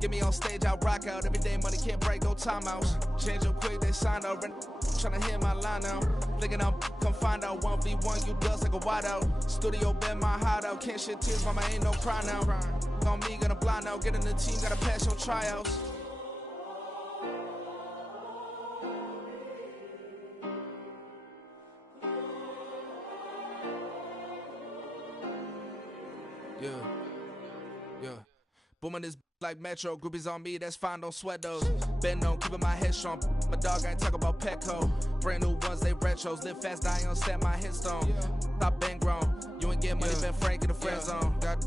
Get me on stage, I'll rock out. Every day money can't break, no timeouts. Change up quick, they sign up. Tryna hear my line out. Thinking I'm come find out 1v1, you dust like a wideout. Studio been my hideout. Can't shed tears, mama ain't no cry now. On me, gonna blind out. Get in the team, gotta pass your tryouts. Yeah. Booming this like Metro. Groupies on me, that's fine, don't sweat those. Been on, keeping my head strong. My dog ain't talk about Petco. Brand new ones, they retros. Live fast, die on set, my headstone. Stop been grown. You ain't get money, been frank in the friend zone. Got.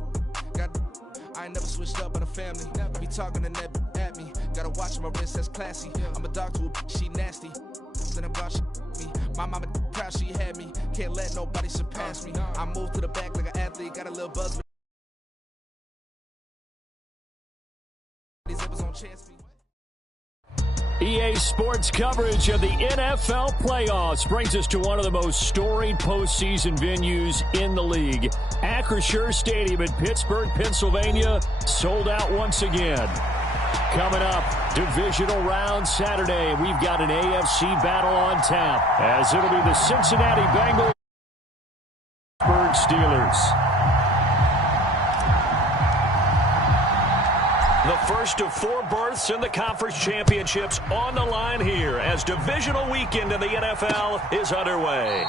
I ain't never switched up on the family. Be talking to that at me. Gotta watch my wrist, that's classy. I'm a dog to a she nasty. Then I'm God, me. My mama proud she had me. Can't let nobody surpass me. I move to the back like an athlete. Got a little buzz. EA Sports coverage of the NFL playoffs brings us to one of the most storied postseason venues in the league. Acrisure Stadium in Pittsburgh, Pennsylvania, sold out once again. Coming up, divisional round Saturday. We've got an AFC battle on tap, as it'll be the Cincinnati Bengals, Pittsburgh Steelers. The first of 4 berths in the conference championships on the line here as divisional weekend in the NFL is underway.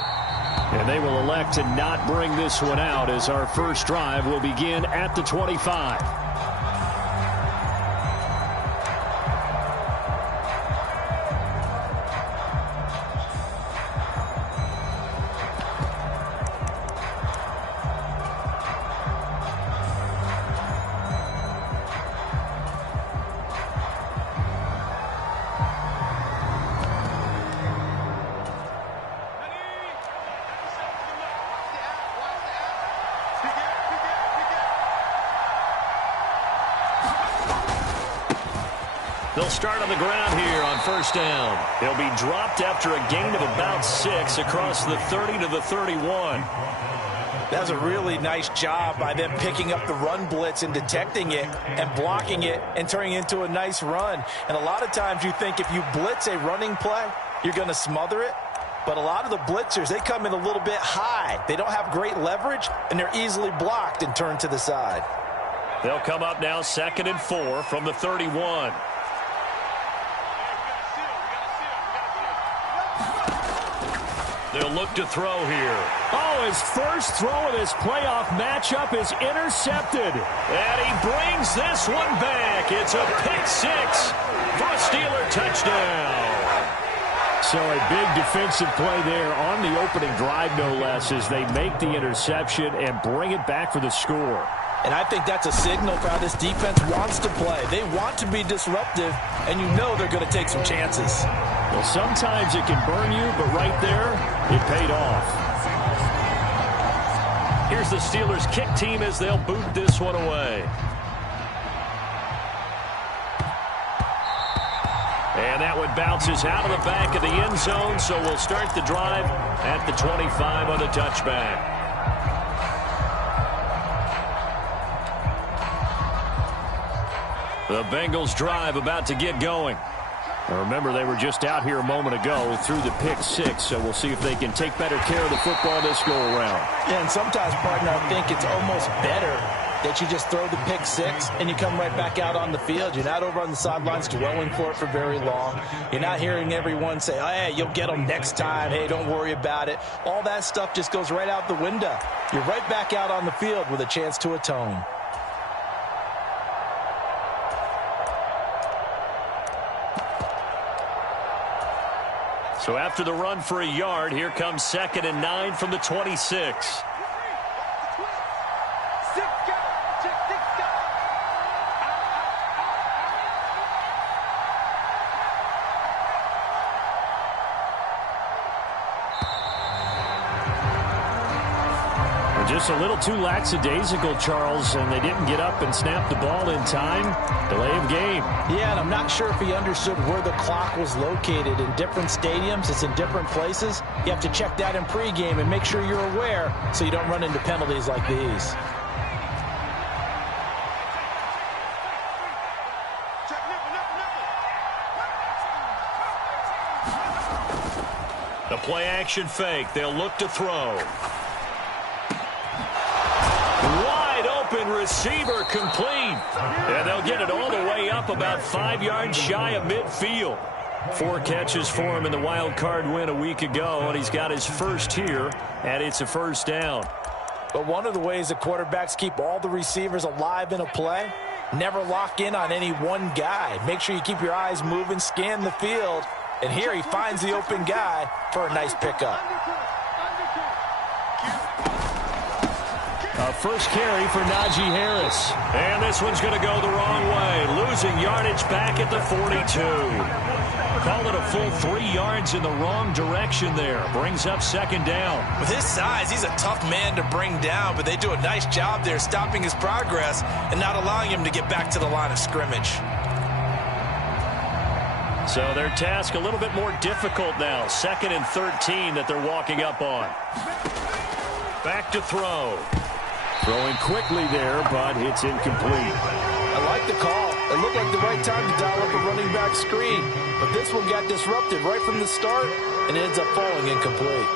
And they will elect to not bring this one out as our first drive will begin at the 25. They'll start on the ground here on first down. They'll be dropped after a gain of about 6 across the 30 to the 31. That's a really nice job by them picking up the run blitz and detecting it and blocking it and turning it into a nice run. And a lot of times you think if you blitz a running play, you're going to smother it. But a lot of the blitzers, they come in a little bit high. They don't have great leverage, and they're easily blocked and turned to the side. They'll come up now 2nd and 4 from the 31. They'll look to throw here. Oh, his first throw of this playoff matchup is intercepted. And he brings this one back. It's a pick 6 for a Steeler touchdown. So a big defensive play there on the opening drive, no less, as they make the interception and bring it back for the score. And I think that's a signal for how this defense wants to play. They want to be disruptive, and you know they're going to take some chances. Well, sometimes it can burn you, but right there, it paid off. Here's the Steelers kick team as they'll boot this one away. And that one bounces out of the back of the end zone, so we'll start the drive at the 25 on the touchback. The Bengals drive about to get going. Now remember, they were just out here a moment ago through the pick 6, so we'll see if they can take better care of the football this go-around. Yeah, and sometimes, partner, I think it's almost better that you just throw the pick 6 and you come right back out on the field. You're not over on the sidelines dwelling for it for very long. You're not hearing everyone say, oh, hey, you'll get them next time. Hey, don't worry about it. All that stuff just goes right out the window. You're right back out on the field with a chance to atone. So after the run for a yard, here comes 2nd and 9 from the 26. Just a little too lackadaisical, Charles, and they didn't get up and snap the ball in time. Delay of game. Yeah, and I'm not sure if he understood where the clock was located. In different stadiums, it's in different places. You have to check that in pregame and make sure you're aware so you don't run into penalties like these. The play action fake. They'll look to throw. Wide open receiver complete. And they'll get it all the way up about 5 yards shy of midfield. 4 catches for him in the wild card win a week ago, and he's got his first here, and it's a first down. But one of the ways the quarterbacks keep all the receivers alive in a play, never lock in on any one guy. Make sure you keep your eyes moving, scan the field, and here he finds the open guy for a nice pickup. A first carry for Najee Harris. And this one's going to go the wrong way. Losing yardage back at the 42. Call it a full 3 yards in the wrong direction there. Brings up second down. With his size, he's a tough man to bring down, but they do a nice job there stopping his progress and not allowing him to get back to the line of scrimmage. So their task a little bit more difficult now. 2nd and 13 that they're walking up on. Back to throw. Throwing quickly there, but it's incomplete. I like the call. It looked like the right time to dial up a running back screen. But this one got disrupted right from the start and ends up falling incomplete.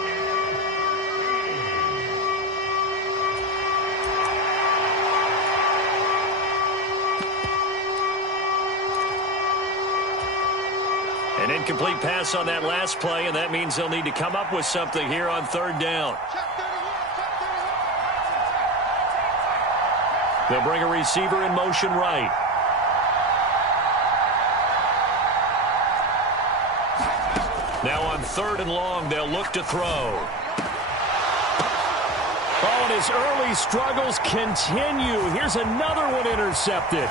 An incomplete pass on that last play, and that means they'll need to come up with something here on 3rd down. They'll bring a receiver in motion right. Now on 3rd and long, they'll look to throw. Oh, and his early struggles continue. Here's another one intercepted.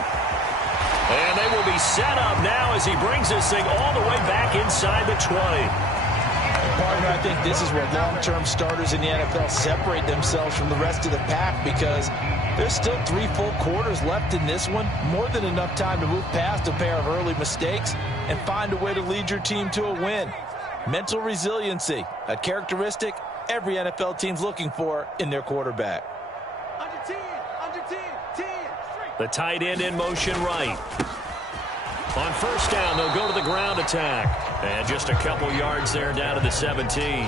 And they will be set up now as he brings this thing all the way back inside the 20. Partner, I think this is where long-term starters in the NFL separate themselves from the rest of the pack because there's still 3 full quarters left in this one. More than enough time to move past a pair of early mistakes and find a way to lead your team to a win. Mental resiliency, a characteristic every NFL team's looking for in their quarterback. Under 10. The tight end in motion right. On 1st down, they'll go to the ground attack. And just a couple yards there down to the 17.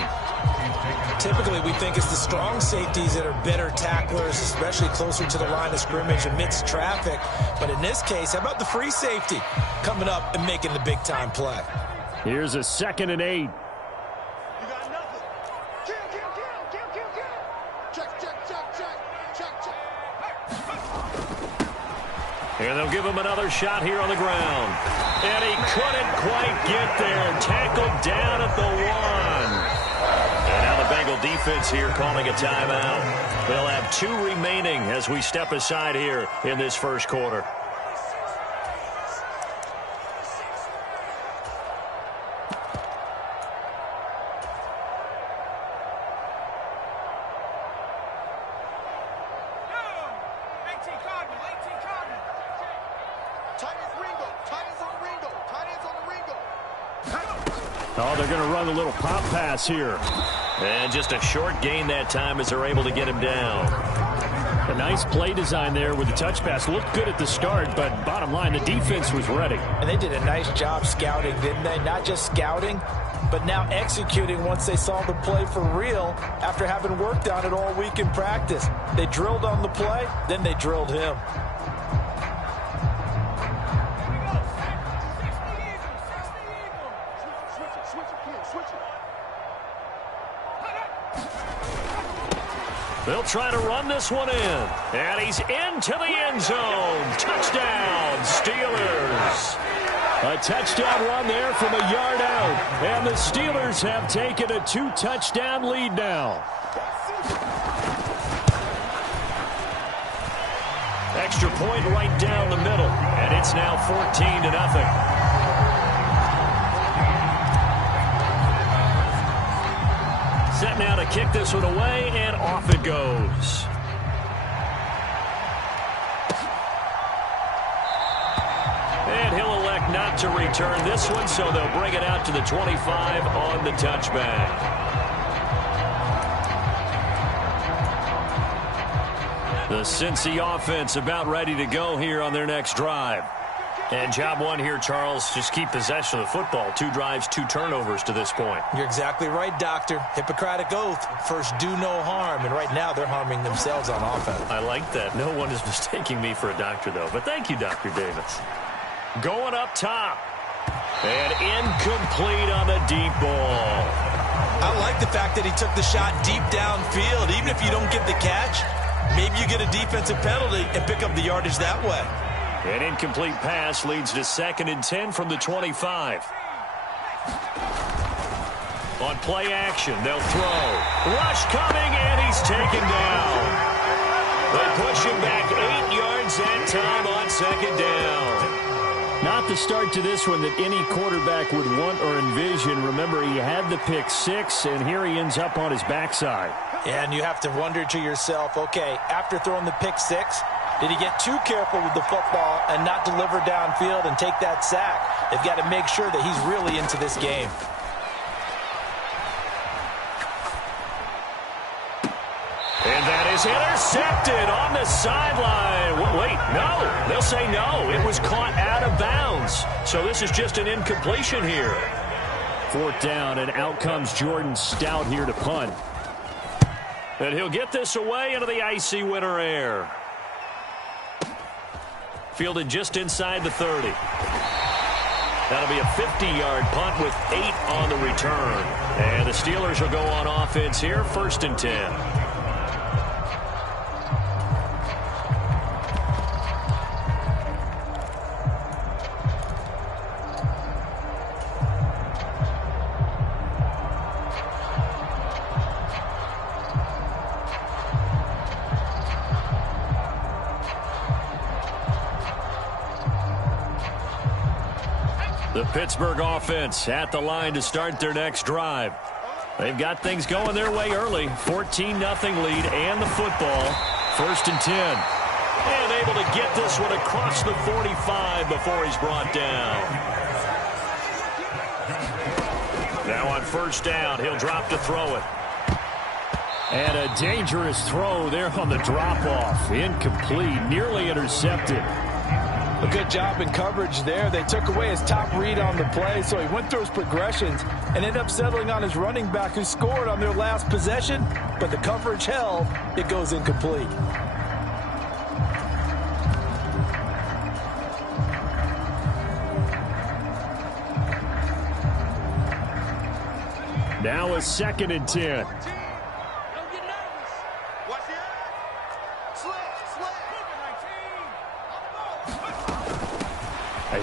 Typically, we think it's the strong safeties that are better tacklers, especially closer to the line of scrimmage amidst traffic. But in this case, how about the free safety coming up and making the big-time play? Here's a 2nd and 8. You got nothing. Kill. Check. And they'll give him another shot here on the ground. And he couldn't quite get there. Tackled down at the 1. And now the Bengal defense here calling a timeout. They'll have 2 remaining as we step aside here in this first quarter. Oh, they're going to run a little pop pass here. And just a short gain that time as they're able to get him down. A nice play design there with the touch pass. Looked good at the start, but bottom line, the defense was ready. And they did a nice job scouting, didn't they? Not just scouting, but now executing once they saw the play for real after having worked on it all week in practice. They drilled on the play, then they drilled him. They'll try to run this one in. And he's into the end zone. Touchdown, Steelers. A touchdown run there from a yard out. And the Steelers have taken a 2-touchdown lead now. Extra point right down the middle. And it's now 14-0. Set now to kick this one away, and off it goes. And he'll elect not to return this one, so they'll bring it out to the 25 on the touchback. The Cincy offense about ready to go here on their next drive. And job one here, Charles, just keep possession of the football. 2 drives, 2 turnovers to this point. You're exactly right, Doctor. Hippocratic oath. First, do no harm. And right now, they're harming themselves on offense. I like that. No one is mistaking me for a doctor, though. But thank you, Dr. Davis. Going up top. And incomplete on the deep ball. I like the fact that he took the shot deep downfield. Even if you don't get the catch, maybe you get a defensive penalty and pick up the yardage that way. An incomplete pass leads to 2nd and 10 from the 25. On play action, they'll throw. Rush coming, and he's taken down. They push him back 8 yards that time on 2nd down. Not the start to this one that any quarterback would want or envision. Remember, he had the pick 6, and here he ends up on his backside. And you have to wonder to yourself, okay, after throwing the pick 6, did he get too careful with the football and not deliver downfield and take that sack? They've got to make sure that he's really into this game. And that is intercepted on the sideline. Wait, no. They'll say no. It was caught out of bounds. So this is just an incompletion here. 4th down, and out comes Jordan Stout here to punt. And he'll get this away into the icy winter air. Fielded just inside the 30. That'll be a 50-yard punt with 8 on the return. And the Steelers will go on offense here, 1st and 10. The Pittsburgh offense at the line to start their next drive. They've got things going their way early. 14-0 lead and the football. 1st and 10. And able to get this one across the 45 before he's brought down. Now on 1st down, he'll drop to throw it. And a dangerous throw there on the drop-off. Incomplete, nearly intercepted. A good job in coverage there. They took away his top read on the play, so he went through his progressions and ended up settling on his running back who scored on their last possession, but the coverage held. It goes incomplete. Now a 2nd and 10.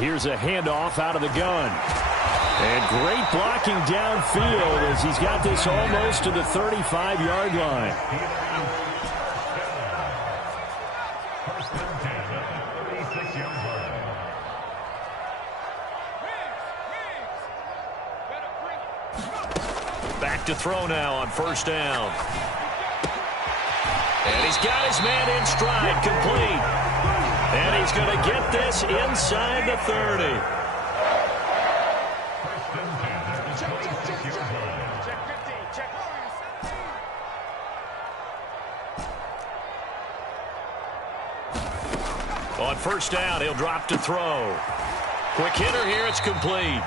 Here's a handoff out of the gun. And great blocking downfield as he's got this almost to the 35-yard line. Back to throw now on 1st down. And he's got his man in stride, complete. And he's going to get this inside the 30. On 1st down, he'll drop to throw. Quick hitter here, it's complete.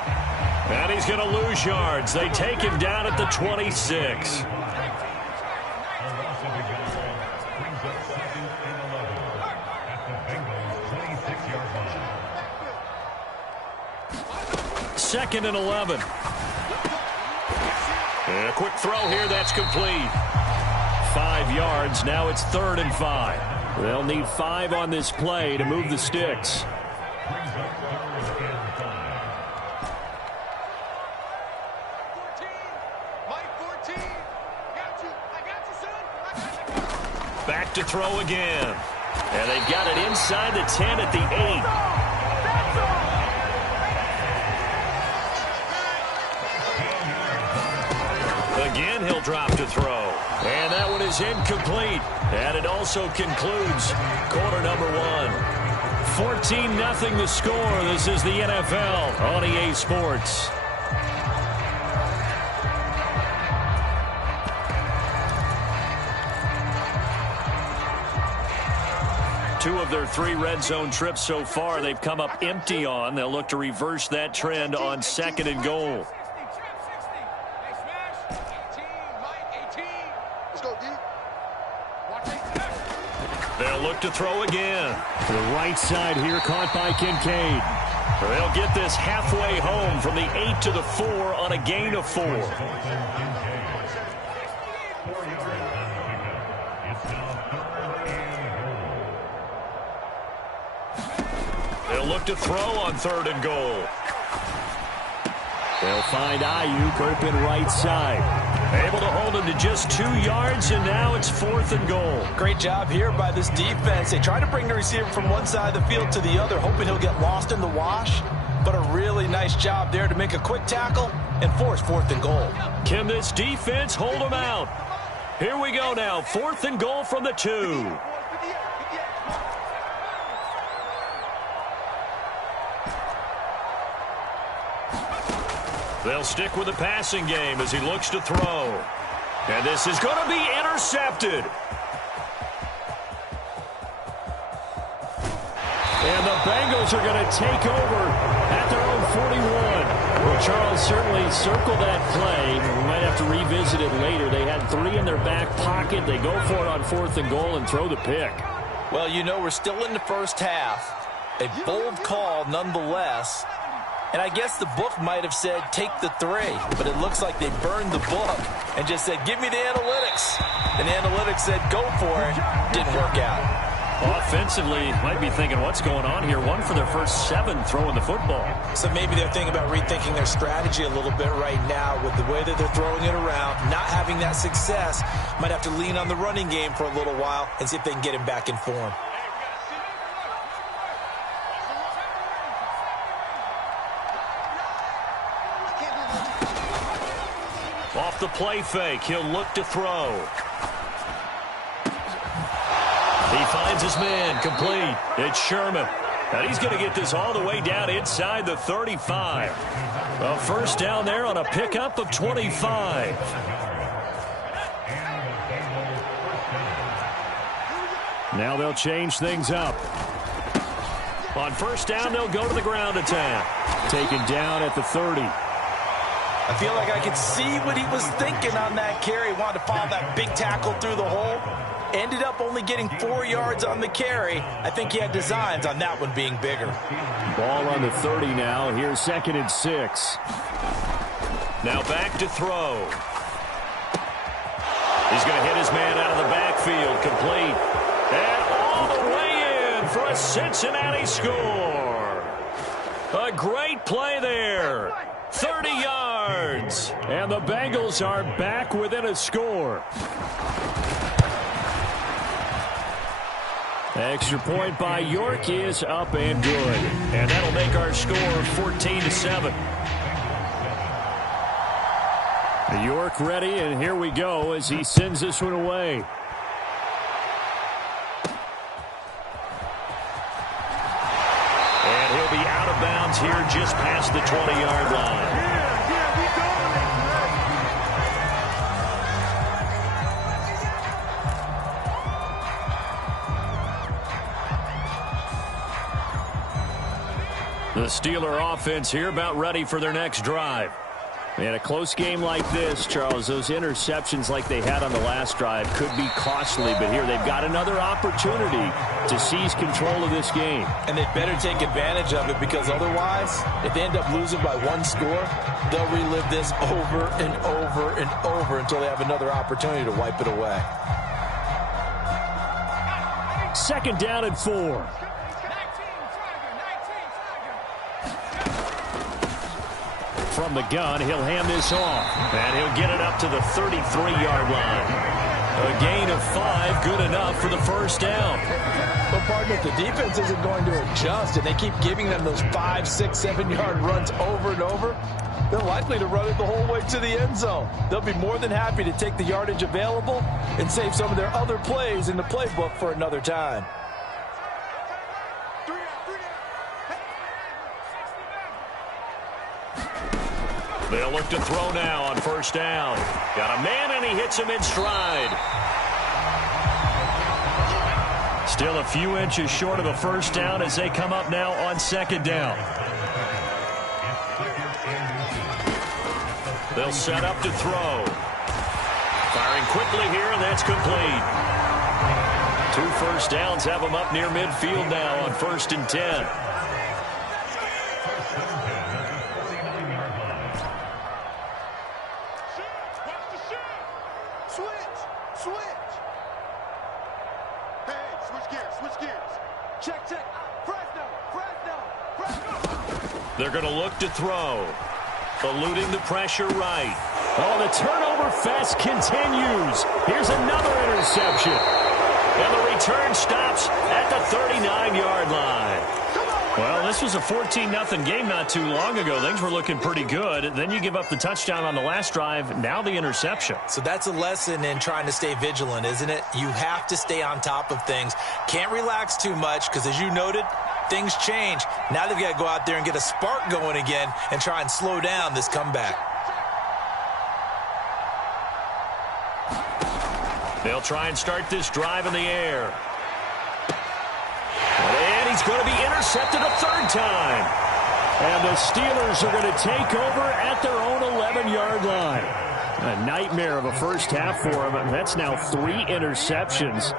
And he's going to lose yards. They take him down at the 26. Second and 11. And a quick throw here, that's complete. 5 yards, now it's 3rd and 5. They'll need 5 on this play to move the sticks. Back to throw again. And they've got it inside the 10 at the 8. Again, he'll drop to throw. And that one is incomplete. And it also concludes quarter number 1. 14-0 the score. This is the NFL on EA Sports. 2 of their 3 red zone trips so far they've come up empty on. They'll look to reverse that trend on 2nd and goal. They'll look to throw again. To the right side here, caught by Kincaid. They'll get this halfway home from the 8 to the 4 on a gain of 4. They'll look to throw on 3rd and goal. They'll find Ayuk open right side. Able to hold him to just 2 yards, and now it's 4th and goal. Great job here by this defense. They try to bring the receiver from one side of the field to the other, hoping he'll get lost in the wash. But a really nice job there to make a quick tackle and force 4th and goal. Can this defense hold him out? Here we go now, 4th and goal from the 2. They'll stick with the passing game as he looks to throw. And this is going to be intercepted. And the Bengals are going to take over at their own 41. Well, Charles, certainly circle that play. We might have to revisit it later. They had 3 in their back pocket. They go for it on 4th and goal and throw the pick. Well, you know, we're still in the first half. A bold call nonetheless. And I guess the book might have said, take the 3. But it looks like they burned the book and just said, give me the analytics. And the analytics said, go for it. Didn't work out. Offensively, might be thinking, what's going on here? 1 for their first 7 throwing the football. So maybe they're thinking about rethinking their strategy a little bit right now with the way that they're throwing it around, not having that success. Might have to lean on the running game for a little while and see if they can get him back in form. Off the play fake, he'll look to throw. He finds his man, complete. It's Sherman. And he's going to get this all the way down inside the 35. A first down there on a pickup of 25. Now they'll change things up. On first down, they'll go to the ground attack. Taken down at the 30. I feel like I could see what he was thinking on that carry. Wanted to follow that big tackle through the hole. Ended up only getting 4 yards on the carry. I think he had designs on that one being bigger. Ball on the 30 now. Here's 2nd and 6. Now back to throw. He's going to hit his man out of the backfield. Complete. And all the way in for a Cincinnati score. A great play there. 30 yards. And the Bengals are back within a score. Extra point by York is up and good. And that'll make our score 14-7. York ready, and here we go as he sends this one away. And he'll be out of bounds here just past the 20-yard line. The Steeler offense here about ready for their next drive. In a close game like this, Charles, those interceptions like they had on the last drive could be costly, but here they've got another opportunity to seize control of this game. And they better take advantage of it, because otherwise, if they end up losing by 1 score, they'll relive this over and over and over until they have another opportunity to wipe it away. 2nd down and 4. From the gun, he'll hand this off. And he'll get it up to the 33-yard line. A gain of 5, good enough for the first down. But, partner, if the defense isn't going to adjust and they keep giving them those 5, 6, 7-yard runs over and over, they're likely to run it the whole way to the end zone. They'll be more than happy to take the yardage available and save some of their other plays in the playbook for another time. They'll look to throw now on first down. Got a man, and he hits him in stride. Still a few inches short of a first down as they come up now on second down. They'll set up to throw. Firing quickly here, and that's complete. 2 first downs have them up near midfield now on 1st and 10. They're going to look to throw. Eluding the pressure right. Oh, the turnover fest continues. Here's another interception. And the return stops at the 39-yard line. Well, this was a 14-0 game not too long ago. Things were looking pretty good. Then you give up the touchdown on the last drive. Now the interception. So that's a lesson in trying to stay vigilant, isn't it? You have to stay on top of things. Can't relax too much because, as you noted, things change. Now they've got to go out there and get a spark going again and try and slow down this comeback. They'll try and start this drive in the air. And he's going to be intercepted a third time. And the Steelers are going to take over at their own 11-yard line. A nightmare of a first half for him. That's now 3 interceptions.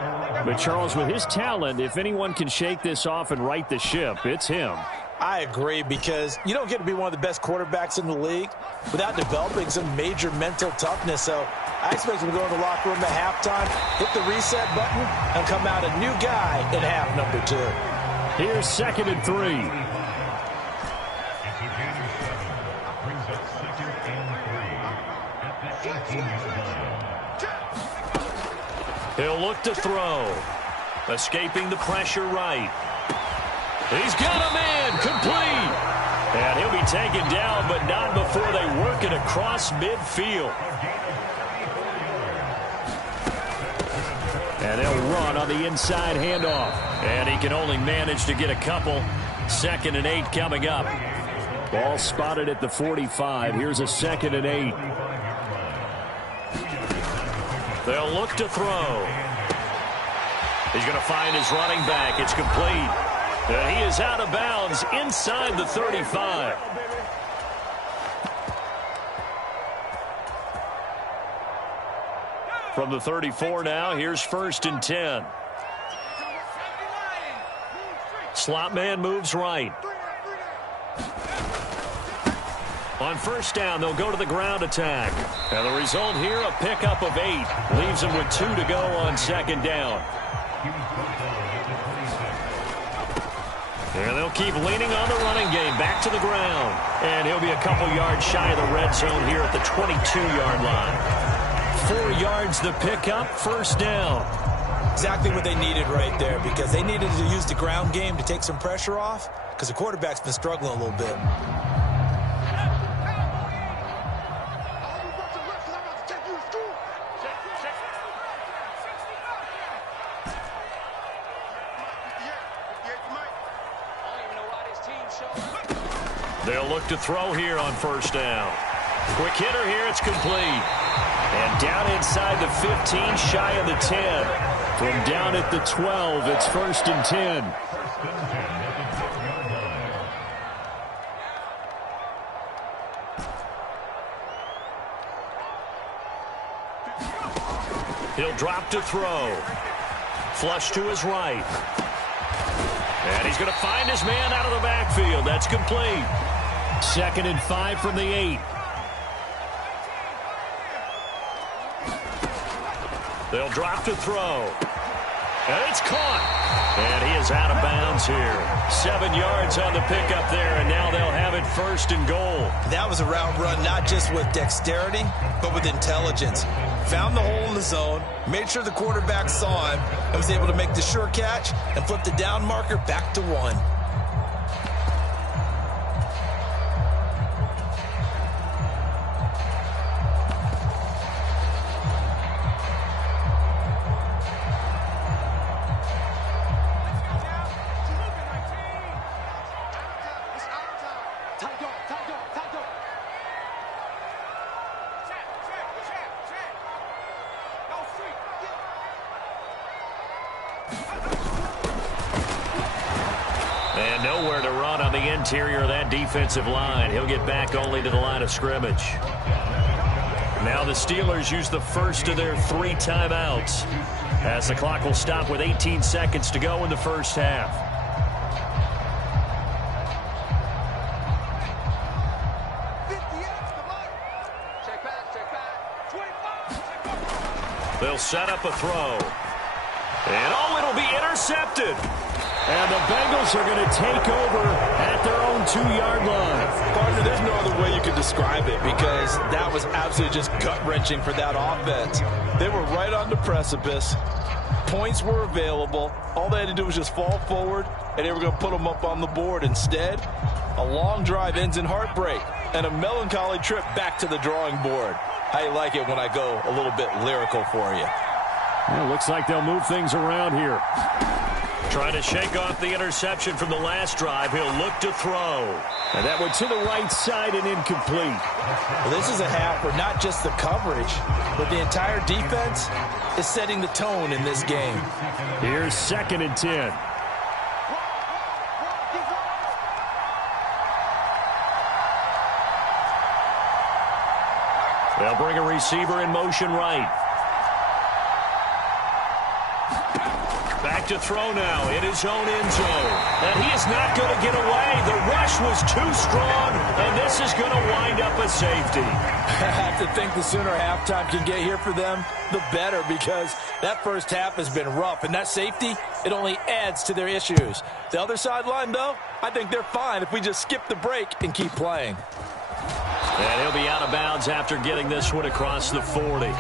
But Charles, with his talent, if anyone can shake this off and right the ship, it's him. I agree, because you don't get to be one of the best quarterbacks in the league without developing some major mental toughness. So I expect him to go in the locker room at halftime, hit the reset button, and come out a new guy in half number 2. Here's 2nd and 3. He'll look to throw. Escaping the pressure right. He's got a man complete. And he'll be taken down, but not before they work it across midfield. And they'll run on the inside handoff. And he can only manage to get a couple. 2nd and 8 coming up. Ball spotted at the 45. Here's a 2nd and 8. They'll look to throw. He's going to find his running back. It's complete. He is out of bounds inside the 35. From the 34 now, here's 1st and 10. Slot man moves right. On 1st down, they'll go to the ground attack. And the result here, a pickup of 8. Leaves them with 2 to go on 2nd down. And they'll keep leaning on the running game. Back to the ground. And he'll be a couple yards shy of the red zone here at the 22-yard line. 4 yards the pickup, 1st down. Exactly what they needed right there, because they needed to use the ground game to take some pressure off, because the quarterback's been struggling a little bit. They'll look to throw here on 1st down. Quick hitter here, it's complete. And down inside the 15, shy of the 10. From down at the 12, it's 1st and 10. He'll drop to throw. Flush to his right. And he's going to find his man out of the backfield. That's complete. 2nd and 5 from the 8. They'll drop to throw. And it's caught. And he is out of bounds here. 7 yards on the pickup there, and now they'll have it 1st and goal. That was a route run, not just with dexterity, but with intelligence. Found the hole in the zone, made sure the quarterback saw him, and was able to make the sure catch and flip the down marker back to 1. And nowhere to run on the interior of that defensive line. He'll get back only to the line of scrimmage. Now the Steelers use the first of their 3 timeouts as the clock will stop with 18 seconds to go in the first half. They'll set up a throw. And it'll be intercepted. And the Bengals are going to take over at their own 2-yard line. Partner, there's no other way you could describe it because that was absolutely just gut-wrenching for that offense. They were right on the precipice. Points were available. All they had to do was just fall forward, and they were going to put them up on the board. Instead, a long drive ends in heartbreak and a melancholy trip back to the drawing board. How you like it when I go a little bit lyrical for you? Well, looks like they'll move things around here. Trying to shake off the interception from the last drive. He'll look to throw. And that went to the right side and incomplete. Well, this is a half where not just the coverage, but the entire defense is setting the tone in this game. Here's 2nd and 10. They'll bring a receiver in motion right. Back to throw now in his own end zone. And he is not going to get away. The rush was too strong, and this is going to wind up a safety. I have to think the sooner halftime can get here for them, the better, because that first half has been rough. And that safety, it only adds to their issues. The other sideline, though, I think they're fine if we just skip the break and keep playing. And he'll be out of bounds after getting this one across the 40.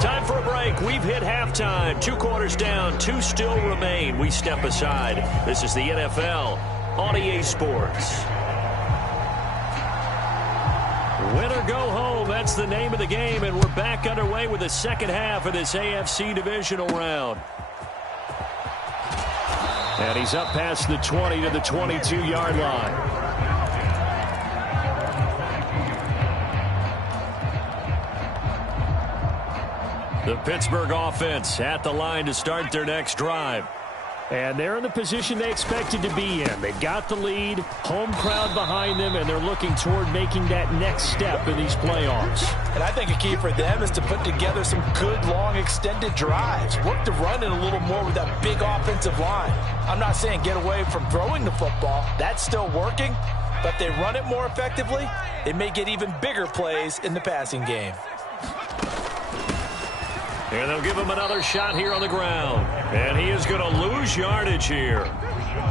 Time for a break. We've hit halftime. 2 quarters down. 2 still remain. We step aside. This is the NFL on EA Sports. Win or go home. That's the name of the game. And we're back underway with the second half of this AFC divisional round. And he's up past the 20 to the 22-yard line. The Pittsburgh offense at the line to start their next drive. And they're in the position they expected to be in. They've got the lead, home crowd behind them, and they're looking toward making that next step in these playoffs. And I think a key for them is to put together some good, long, extended drives. Work the run in a little more with that big offensive line. I'm not saying get away from throwing the football. That's still working. But if they run it more effectively, they may get even bigger plays in the passing game. And they'll give him another shot here on the ground. And he is going to lose yardage here.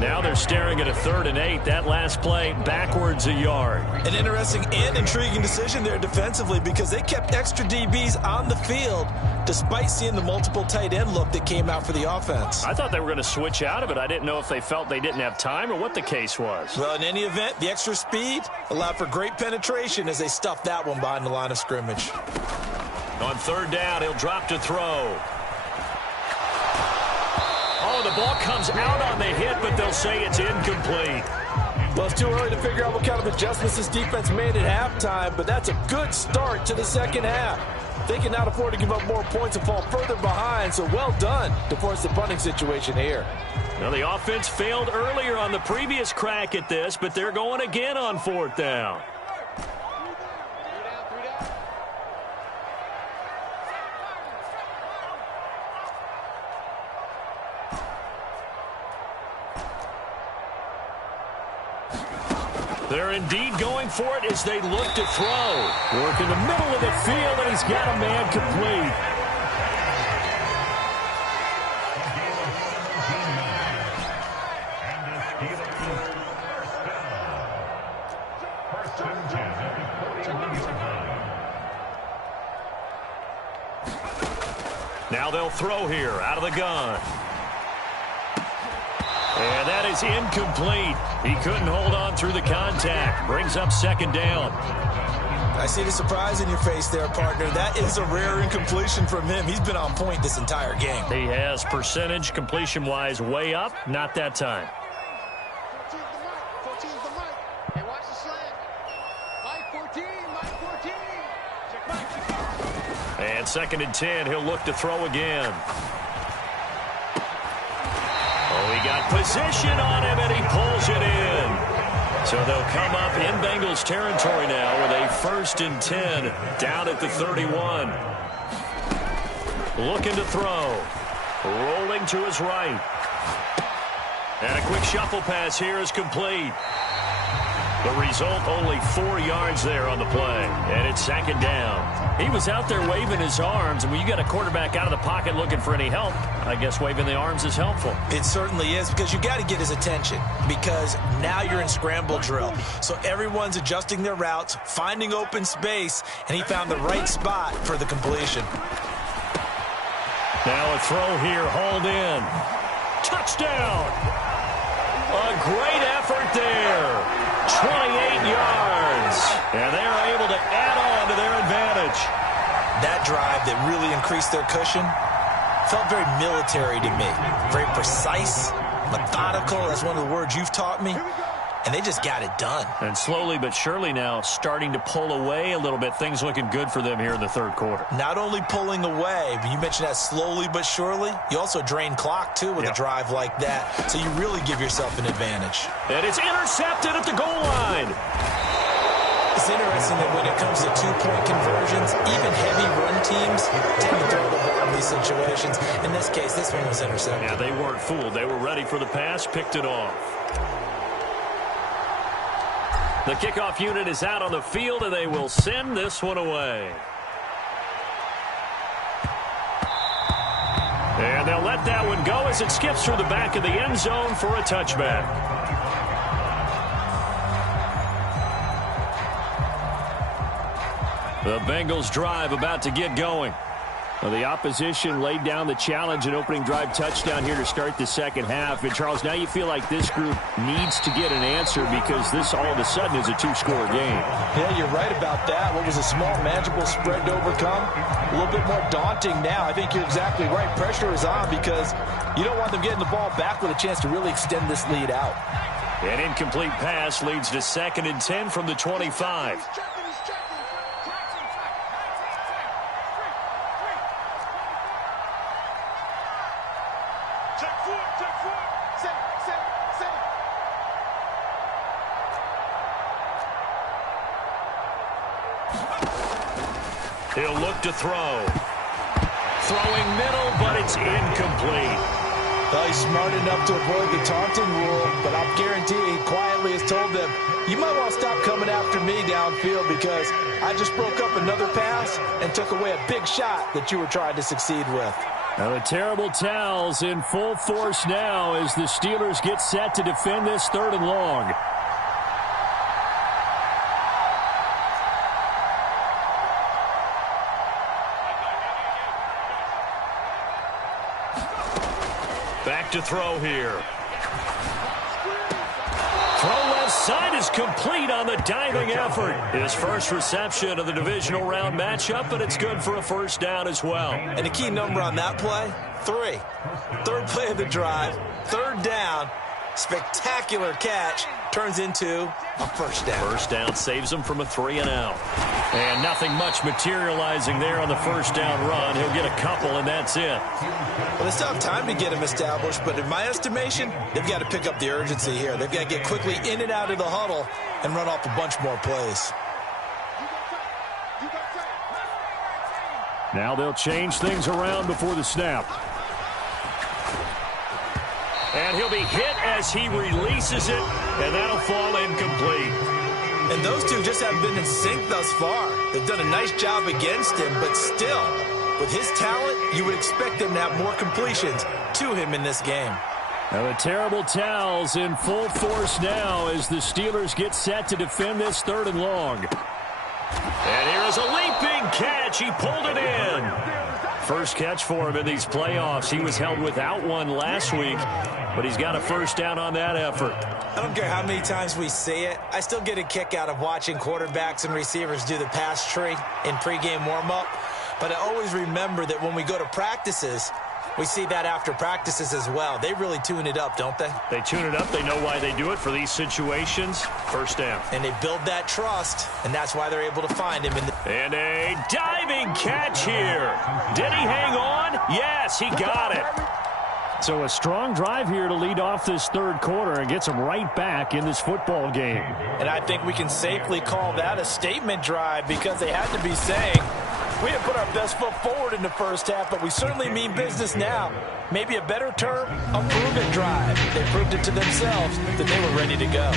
Now they're staring at a 3rd and 8. That last play backwards a yard. An interesting and intriguing decision there defensively because they kept extra DBs on the field despite seeing the multiple tight end look that came out for the offense. I thought they were going to switch out of it. I didn't know if they felt they didn't have time or what the case was. Well, in any event, the extra speed allowed for great penetration as they stuffed that one behind the line of scrimmage. On 3rd down, he'll drop to throw. Oh, the ball comes out on the hit, but they'll say it's incomplete. Well, it's too early to figure out what kind of adjustments this defense made at halftime, but that's a good start to the second half. They cannot afford to give up more points and fall further behind, so well done to force the punting situation here. Now, the offense failed earlier on the previous crack at this, but they're going again on 4th down. They're indeed going for it as they look to throw. Work in the middle of the field, and he's got a man complete. Now they'll throw here out of the gun. And that is incomplete. He couldn't hold on through the contact. Brings up 2nd down. I see the surprise in your face there, partner. That is a rare incompletion from him. He's been on point this entire game. He has percentage completion-wise way up. Not that time. Hey, watch the slant. Mike 14, Mike 14. And 2nd and 10. He'll look to throw again. Oh, he got position on him, and he pulls it in. So they'll come up in Bengals territory now with a 1st and 10 down at the 31. Looking to throw. Rolling to his right. And a quick shuffle pass here is complete. The result, only 4 yards there on the play. And it's 2nd down. He was out there waving his arms, and when you got a quarterback out of the pocket looking for any help, I guess waving the arms is helpful. It certainly is, because you got to get his attention, because now you're in scramble drill. So everyone's adjusting their routes, finding open space, and he found the right spot for the completion. Now a throw here, hauled in. Touchdown! A great effort there. 28 yards. And they are able to add on to their advantage. That drive that really increased their cushion felt very military to me. Very precise, methodical. That's one of the words you've taught me. And they just got it done. And slowly but surely now starting to pull away a little bit. Things looking good for them here in the 3rd quarter. Not only pulling away, but you mentioned that slowly but surely. You also drain clock, too, with a drive like that. So you really give yourself an advantage. And it's intercepted at the goal line. It's interesting that when it comes to 2-point conversions, even heavy run teams tend to throw the ball in these situations. In this case, this one was intercepted. Yeah, they weren't fooled. They were ready for the pass, picked it off. The kickoff unit is out on the field, and they will send this one away. And they'll let that one go as it skips through the back of the end zone for a touchback. The Bengals drive about to get going. Well, the opposition laid down the challenge and opening drive touchdown here to start the 2nd half. And, Charles, now you feel like this group needs to get an answer because this all of a sudden is a 2-score game. Yeah, you're right about that. What was a small, manageable spread to overcome? A little bit more daunting now. I think you're exactly right. Pressure is on because you don't want them getting the ball back with a chance to really extend this lead out. An incomplete pass leads to 2nd and 10 from the 25. He'll look to throw. Throwing middle, but it's incomplete. Well, he's smart enough to avoid the taunting rule, but I'll guarantee he quietly has told them, you might want to stop coming after me downfield because I just broke up another pass and took away a big shot that you were trying to succeed with. Now the terrible towels in full force now as the Steelers get set to defend this 3rd and long. Back to throw here. Throw left side is complete on the diving effort. His first reception of the divisional round matchup, but it's good for a 1st down as well. And the key number on that play, 3. 3rd play of the drive, 3rd down, spectacular catch, turns into a 1st down. 1st down saves him from a 3-and-out. And nothing much materializing there on the 1st down run. He'll get a couple, and that's it. Well, they still have time to get him established, but in my estimation, they've got to pick up the urgency here. They've got to get quickly in and out of the huddle and run off a bunch more plays. Now they'll change things around before the snap. And he'll be hit as he releases it, and that'll fall incomplete. And those two just haven't been in sync thus far. They've done a nice job against him, but still, with his talent, you would expect them to have more completions to him in this game. Now the terrible towels in full force now as the Steelers get set to defend this 3rd and long. And here is a leaping catch. He pulled it in. First catch for him in these playoffs. He was held without one last week, but he's got a 1st down on that effort. I don't care how many times we see it. I still get a kick out of watching quarterbacks and receivers do the pass tree in pregame warm-up. But I always remember that when we go to practices, we see that after practices as well. They really tune it up, don't they? They tune it up. They know why they do it for these situations. 1st down. And they build that trust, and that's why they're able to find him. And a diving catch here. Did he hang on? Yes, he got it. So a strong drive here to lead off this third quarter and gets them right back in this football game. And I think we can safely call that a statement drive because they had to be saying, we didn't put our best foot forward in the first half, but we certainly mean business now. Maybe a better term, a prove-it drive. They proved it to themselves that they were ready to go.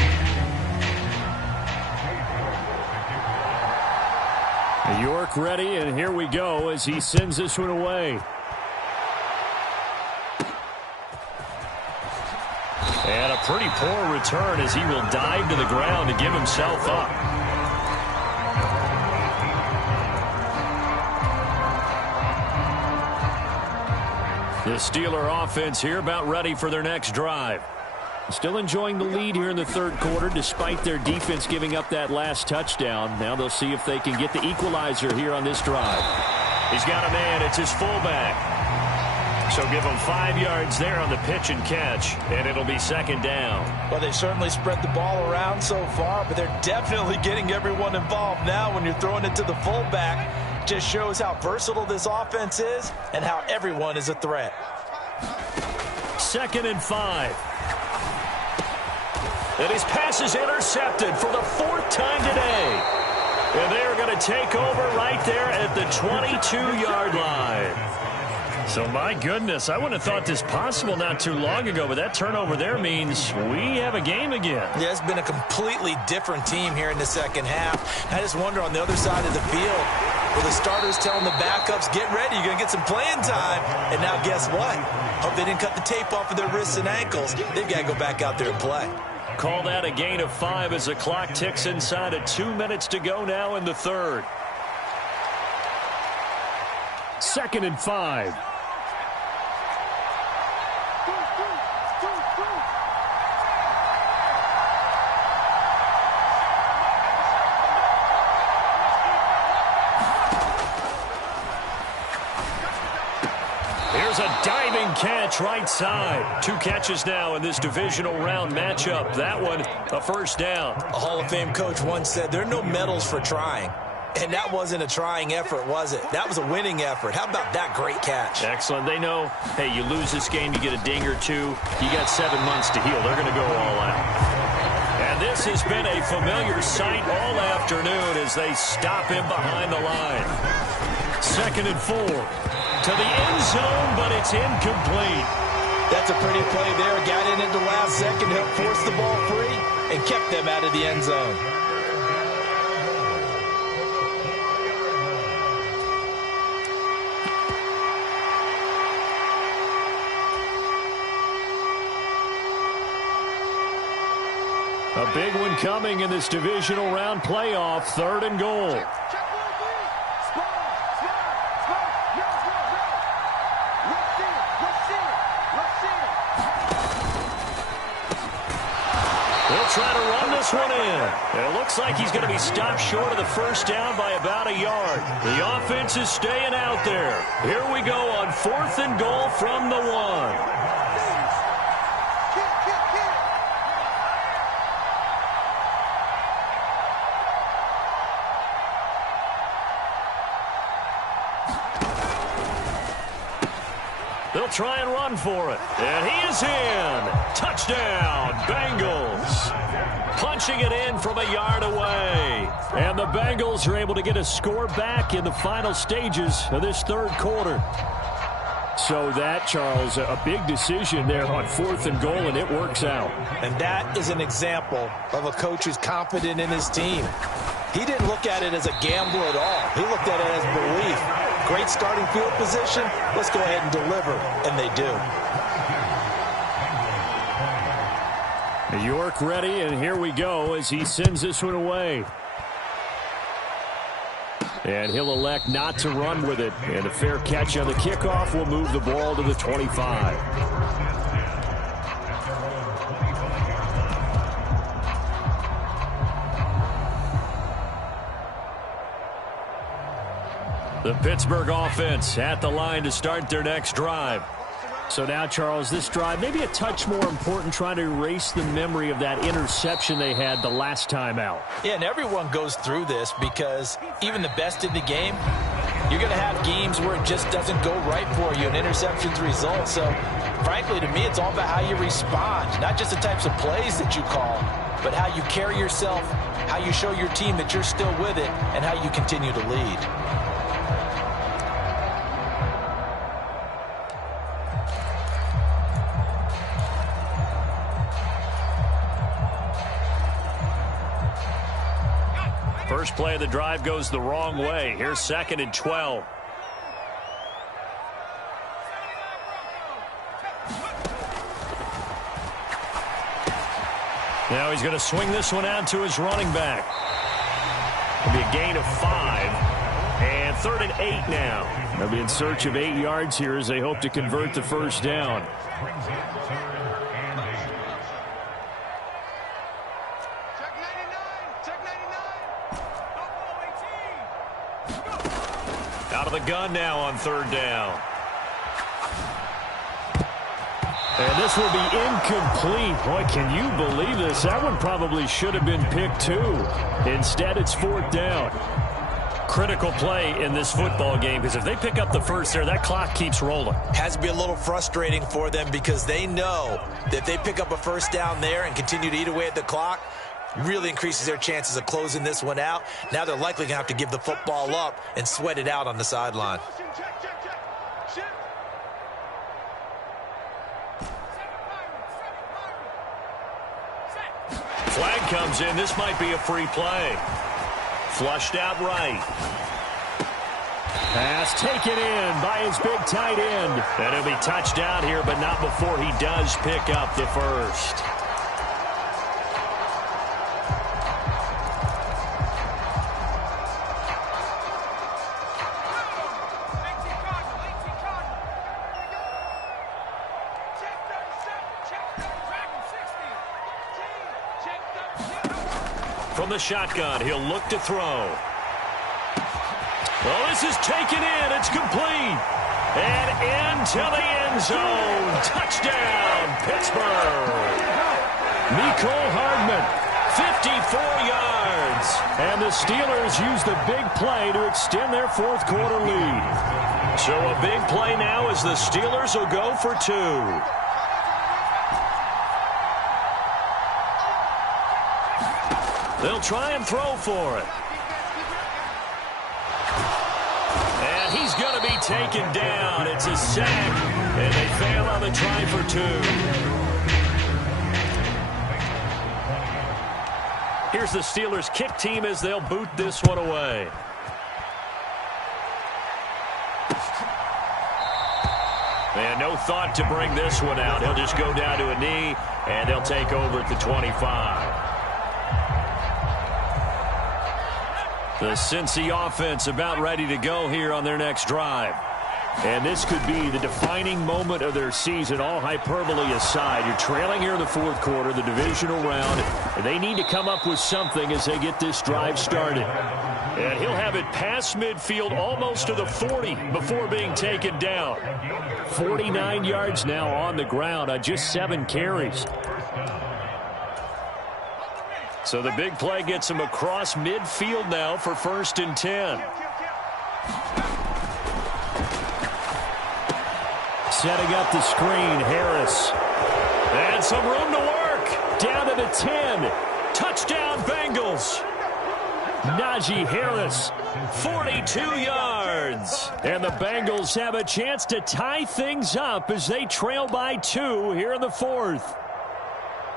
York ready, and here we go as he sends this one away. And a pretty poor return as he will dive to the ground to give himself up. The Steeler offense here about ready for their next drive. Still enjoying the lead here in the third quarter despite their defense giving up that last touchdown. Now they'll see if they can get the equalizer here on this drive. He's got a man. It's his fullback. So give him 5 yards there on the pitch and catch, and it'll be second down. Well, they certainly spread the ball around so far, but they're definitely getting everyone involved now when you're throwing it to the fullback. Just shows how versatile this offense is and how everyone is a threat. 2nd and 5. And his pass is intercepted for the 4th time today. And they are going to take over right there at the 22-yard line. So, my goodness, I wouldn't have thought this possible not too long ago, but that turnover there means we have a game again. Yeah, it's been a completely different team here in the second half. I just wonder on the other side of the field, where the starters telling the backups, get ready, you're going to get some playing time. And now guess what? Hope they didn't cut the tape off of their wrists and ankles. They've got to go back out there and play. Call that a gain of 5 as the clock ticks inside of 2 minutes to go now in the third. 2nd and 5. Here's a diving catch right side. 2 catches now in this divisional round matchup. That one, a first down. A Hall of Fame coach once said there are no medals for trying. And that wasn't a trying effort, was it? That was a winning effort. How about that great catch? Excellent. They know, hey, you lose this game, you get a ding or 2. You got 7 months to heal. They're going to go all out. And this has been a familiar sight all afternoon as they stop him behind the line. 2nd and 4. To the end zone, but it's incomplete. That's a pretty play there. Got in at the last second, helped force the ball free, and kept them out of the end zone. A big one coming in this divisional round playoff. 3rd and goal. Try to run this one in. It looks like he's going to be stopped short of the first down by about a yard. The offense is staying out there. Here we go on 4th and goal from the 1. They'll try and run for it. And he is in. Touchdown, Bengals. Punching it in from a yard away. And the Bengals are able to get a score back in the final stages of this third quarter. So that, Charles, a big decision there on 4th and goal, and it works out. And that is an example of a coach who's confident in his team. He didn't look at it as a gamble at all. He looked at it as belief. Great starting field position. Let's go ahead and deliver. And they do. York ready, and here we go as he sends this one away. And he'll elect not to run with it. And a fair catch on the kickoff will move the ball to the 25. The Pittsburgh offense at the line to start their next drive. So now, Charles, this drive maybe a touch more important, trying to erase the memory of that interception they had the last time out. Yeah, and everyone goes through this because even the best in the game, you're going to have games where it just doesn't go right for you, and interceptions result. So, frankly, to me, it's all about how you respond, not just the types of plays that you call, but how you carry yourself, how you show your team that you're still with it, and how you continue to lead. First play of the drive goes the wrong way. Here's 2nd and 12. Now he's going to swing this one out to his running back. It'll be a gain of 5. And 3rd and 8 now. They'll be in search of 8 yards here as they hope to convert the first down. Out of the gun now on 3rd down. And this will be incomplete. Boy, can you believe this? That one probably should have been picked too. Instead, it's 4th down. Critical play in this football game, because if they pick up the first there, that clock keeps rolling. Has to be a little frustrating for them because they know that if they pick up a first down there and continue to eat away at the clock, really increases their chances of closing this one out. Now they're likely going to have to give the football up and sweat it out on the sideline. Flag comes in. This might be a free play. Flushed out right. Pass taken in by his big tight end. And it'll be touchdown here, but not before he does pick up the first. From the shotgun, he'll look to throw. Well, this is taken in. It's complete. And into the end zone. Touchdown, Pittsburgh. Mecole Hardman, 54 yards. And the Steelers use the big play to extend their 4th quarter lead. So a big play now as the Steelers will go for 2. They'll try and throw for it. And he's going to be taken down. It's a sack. And they fail on the try for 2. Here's the Steelers kick team as they'll boot this one away. And no thought to bring this one out. He'll just go down to a knee, and they'll take over at the 25. The Cincy offense about ready to go here on their next drive. And this could be the defining moment of their season, all hyperbole aside. You're trailing here in the 4th quarter, the divisional round, and they need to come up with something as they get this drive started. And he'll have it past midfield almost to the 40 before being taken down. 49 yards now on the ground on just 7 carries. So the big play gets him across midfield now for 1st and 10. Setting up the screen, Harris. And some room to work. Down to the 10. Touchdown, Bengals. Najee Harris, 42 yards. And the Bengals have a chance to tie things up as they trail by 2 here in the 4th.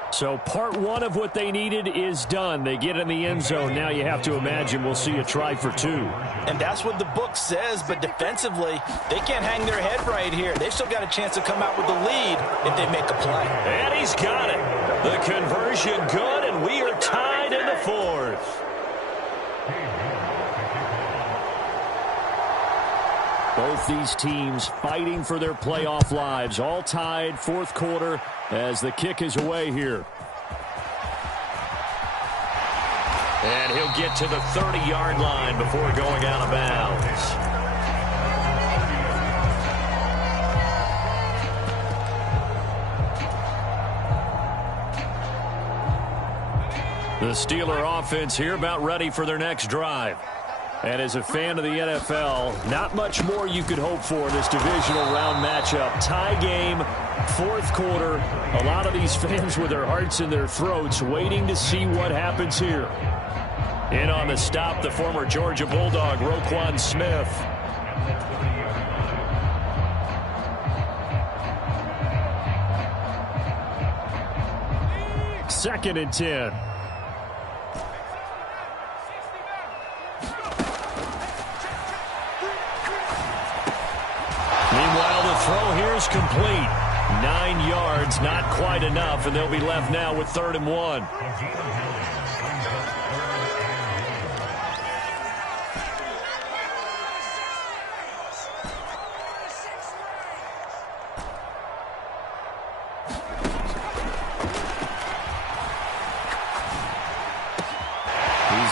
So part 1 of what they needed is done. They get in the end zone. Now you have to imagine we'll see a try for 2. And that's what the book says, but defensively, they can't hang their head right here. They've still got a chance to come out with the lead if they make a play. And he's got it. The conversion good, and we are tied in the 4th. Both these teams fighting for their playoff lives. All tied, 4th quarter as the kick is away here. And he'll get to the 30-yard line before going out of bounds. The Steeler offense here about ready for their next drive. And as a fan of the NFL, not much more you could hope for in this divisional round matchup. Tie game, fourth quarter. A lot of these fans with their hearts in their throats waiting to see what happens here. In on the stop, the former Georgia Bulldog, Roquan Smith. Second and 10. Meanwhile, the throw here is complete. 9 yards, not quite enough, and they'll be left now with 3rd and 1.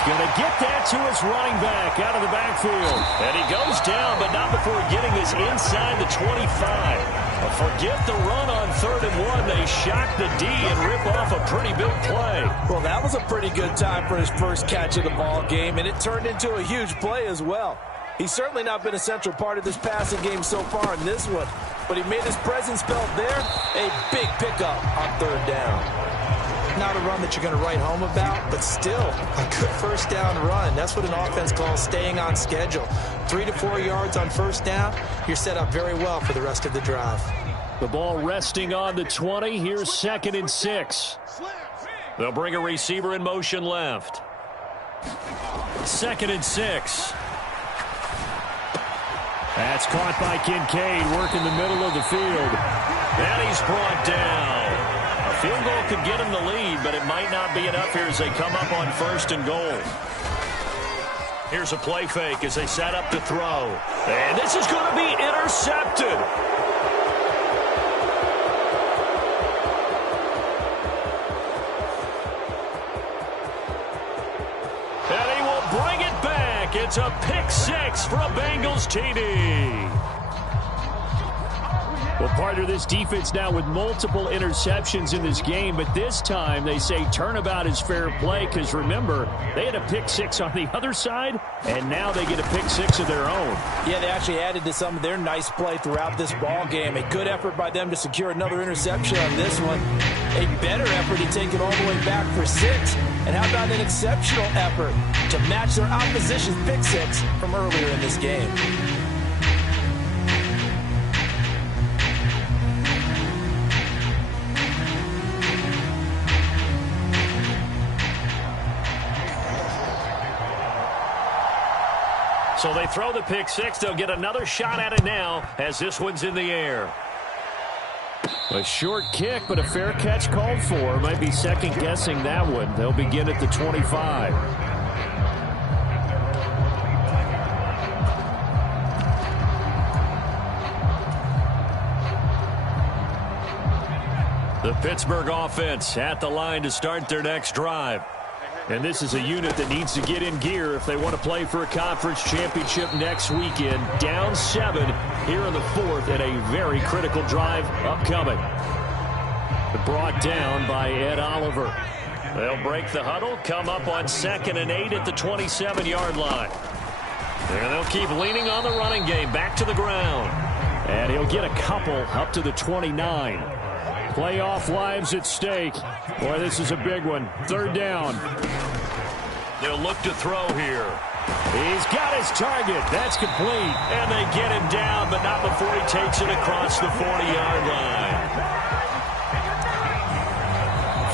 Going to get that to his running back out of the backfield. And he goes down, but not before getting this inside the 25. Forget the run on 3rd and 1. They shock the D and rip off a pretty big play. Well, that was a pretty good time for his first catch of the ball game, and it turned into a huge play as well. He's certainly not been a central part of this passing game so far in this one, but he made his presence felt there. A big pickup on 3rd down. Not a run that you're going to write home about, but still a good first down run. That's what an offense calls staying on schedule. 3 to 4 yards on first down, you're set up very well for the rest of the drive. The ball resting on the 20. Here's 2nd and 6. They'll bring a receiver in motion left. 2nd and 6. That's caught by Kincaid, working the middle of the field. And he's brought down. Field goal could get him the lead, but it might not be enough here as they come up on 1st and goal. Here's a play fake as they set up to throw. And this is going to be intercepted. And he will bring it back. It's a pick 6 for a Bengals TD. Well, partner, this defense now with multiple interceptions in this game, but this time they say turnabout is fair play because, remember, they had a pick 6 on the other side, and now they get a pick 6 of their own. Yeah, they actually added to some of their nice play throughout this ball game. A good effort by them to secure another interception on this one. A better effort to take it all the way back for 6. And how about an exceptional effort to match their opposition's pick 6 from earlier in this game. So they throw the pick 6. They'll get another shot at it now as this one's in the air. A short kick, but a fair catch called for. Might be second-guessing that one. They'll begin at the 25. The Pittsburgh offense at the line to start their next drive. And this is a unit that needs to get in gear if they want to play for a conference championship next weekend. Down 7 here in the 4th and a very critical drive upcoming. Brought down by Ed Oliver. They'll break the huddle, come up on 2nd and 8 at the 27-yard line. And they'll keep leaning on the running game back to the ground. And he'll get a couple up to the 29. Playoff lives at stake. Boy, this is a big one. 3rd down. They'll look to throw here. He's got his target. That's complete. And they get him down, but not before he takes it across the 40-yard line.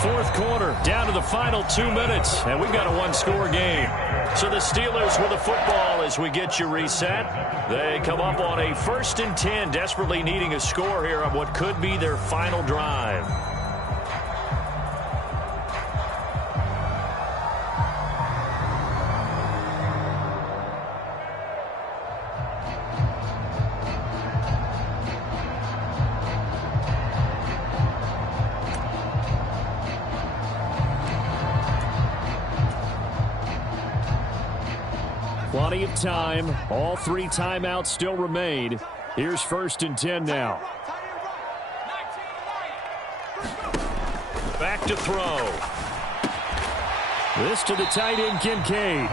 4th quarter, down to the final 2 minutes, and we've got a one-score game. So the Steelers with the football as we get you reset. They come up on a 1st and 10, desperately needing a score here on what could be their final drive. Plenty of time. All 3 timeouts still remain. Here's 1st and 10 now. Back to throw. This to the tight end, Kincaid.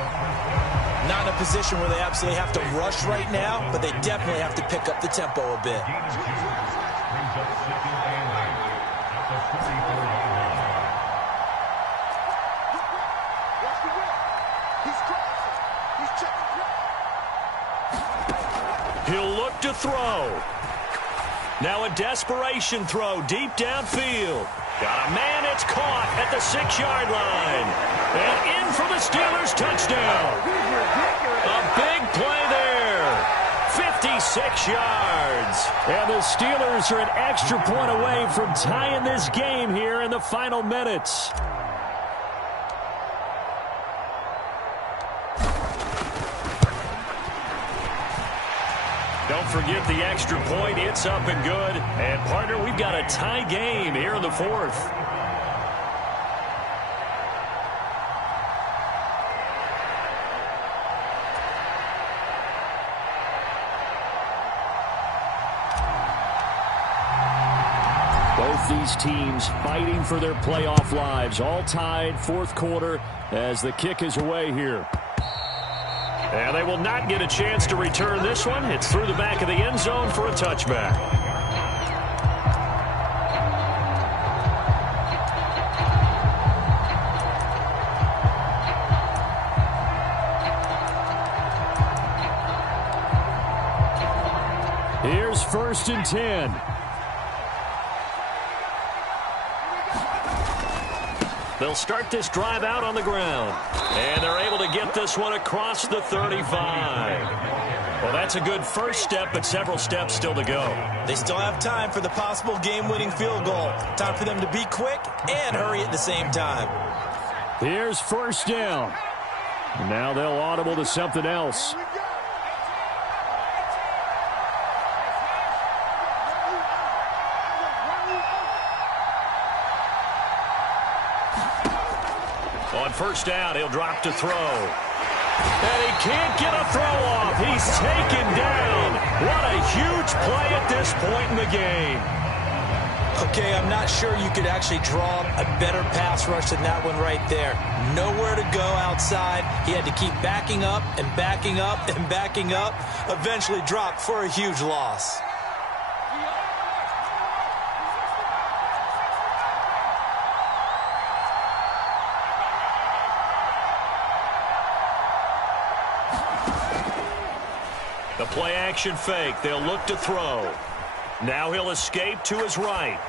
Not in a position where they absolutely have to rush right now, but they definitely have to pick up the tempo a bit. He'll look to throw. Now a desperation throw deep downfield. Got a man, it's caught at the 6-yard line. And in for the Steelers touchdown. A big play there. 56 yards. And the Steelers are an extra point away from tying this game here in the final minutes. Don't forget the extra point. It's up and good. And, partner, we've got a tie game here in the fourth. Both these teams fighting for their playoff lives. All tied, fourth quarter, as the kick is away here. And they will not get a chance to return this one. It's through the back of the end zone for a touchback. Here's 1st and 10. They'll start this drive out on the ground. And they're able to get this one across the 35. Well, that's a good first step, but several steps still to go. They still have time for the possible game-winning field goal. Time for them to be quick and hurry at the same time. Here's 1st down. Now they'll audible to something else. On 1st down, he'll drop to throw. And he can't get a throw off. He's taken down. What a huge play at this point in the game. Okay, I'm not sure you could actually draw a better pass rush than that one right there. Nowhere to go outside. He had to keep backing up and backing up and backing up. Eventually dropped for a huge loss. The play-action fake. They'll look to throw. Now he'll escape to his right.